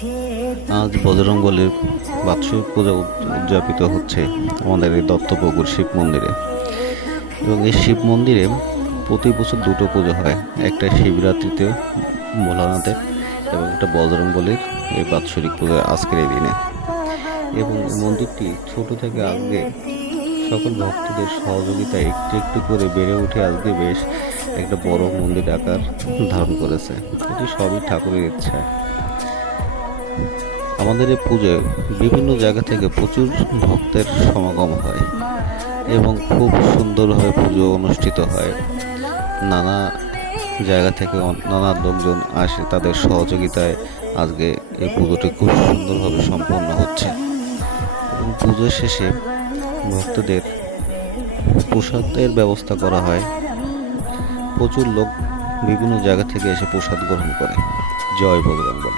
আজ বজরংবলীর বাৎসরিক পূজা উদযাপিত হচ্ছে আমাদের এই দত্তপুকুর শিব মন্দিরে। এবং এই শিব মন্দিরে প্রতি বছর দুটো পুজো হয়, একটা শিবরাত্রিতে ভোলানাথের এবং একটা বজরংবলীর এই বাৎসরিক পূজা আজকের এই দিনে। এবং এই মন্দিরটি ছোট থেকে আজকে সকল ভক্তদের সহযোগিতায় একটু একটু করে বেড়ে উঠে আজকে বেশ একটা বড় মন্দির আকার ধারণ করেছে। এটি সবই ঠাকুরের ইচ্ছা। আমাদের এই পুজোয় বিভিন্ন জায়গা থেকে প্রচুর ভক্তের সমাগম হয় এবং খুব সুন্দরভাবে পুজো অনুষ্ঠিত হয়। নানা জায়গা থেকে নানা লোকজন আসে, তাদের সহযোগিতায় আজকে এই পুজোটি খুব সুন্দরভাবে সম্পন্ন হচ্ছে। এবং পুজো শেষে ভক্তদের প্রসাদের ব্যবস্থা করা হয়। প্রচুর লোক বিভিন্ন জায়গা থেকে এসে প্রসাদ গ্রহণ করে। জয় বজরং বলী।